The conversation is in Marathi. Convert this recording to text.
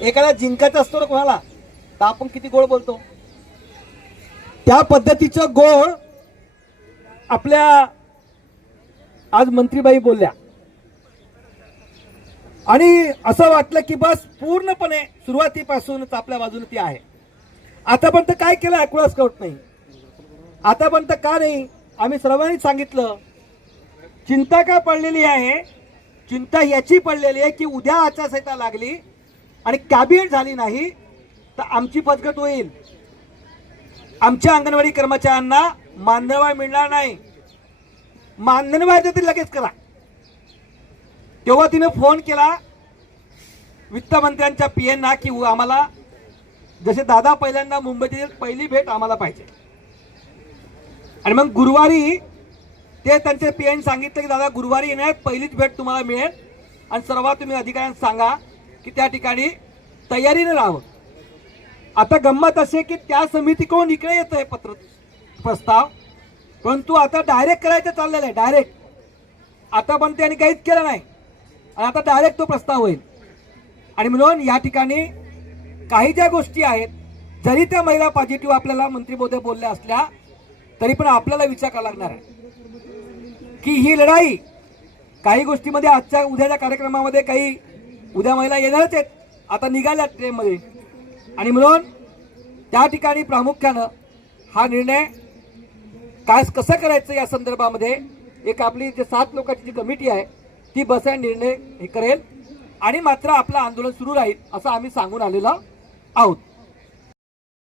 एखादा जिंकायचा असतो ना कोणाला तर आपण किती गोड बोलतो? त्या पद्धतीचं गोड आपल्या आज मंत्रीबाई बोलल्या. आणि असं वाटलं की बस पूर्णपणे सुरुवातीपासूनच आपल्या बाजूने ती आहे. आतापर्यंत काय केलं ऐकूनच कळत नाही. आतापर्यंत का नाही? आम्ही सर्वांनी सांगितलं चिंता का पडलेली आहे? चिंता याची पडलेली आहे की उद्या आचारसंहिता लागली आणि कॅबिनेट झाली नाही तर आमची पदकट होईल आमच्या अंगणवाडी कर्मचाऱ्यांना मानधनवाय मिळणार नाही. मानधनवाढ तरी लगेच करा. तेव्हा तिने फोन केला वित्तमंत्र्यांच्या पी एनना की आम्हाला जसे दादा पहिल्यांदा मुंबईची पहिली भेट आम्हाला पाहिजे. आणि मग गुरुवारी ते त्यांचे पी एन सांगितलं की दादा गुरुवारी येणार पहिलीच भेट तुम्हाला मिळेल आणि सर्वात तुम्ही अधिकाऱ्यांना सांगा की त्या ठिकाणी तयारीने राहावं. आता गंमत असे की त्या समितीकडून इकडे येतं हे पत्र प्रस्ताव परंतु आता डायरेक्ट करायचं चाललेलं आहे डायरेक्ट आता पण त्यांनी काहीच केलं नाही. आणि आता डायरेक्ट तो प्रस्ताव होईल. आणि म्हणून या ठिकाणी काही ज्या गोष्टी आहेत जरी त्या महिला पॉझिटिव्ह आपल्याला मंत्री महोदय बोलल्या असल्या तरी पण आपल्याला विचार करावा लागणार आहे. की ही लढाई काही गोष्टीमध्ये आजच्या उद्याच्या कार्यक्रमामध्ये काही उद्या महिला येणारच आहेत. आता निघाल्या ट्रेनमध्ये. आणि म्हणून त्या ठिकाणी प्रामुख्यानं हा निर्णय काय कसं करायचं या संदर्भामध्ये एक आपली जे सात लोकांची जी कमिटी आहे ती बसा निर्णय हे करेल. आणि मात्र आपलं आंदोलन सुरू राहील असं आम्ही सांगून आलेलो आहोत.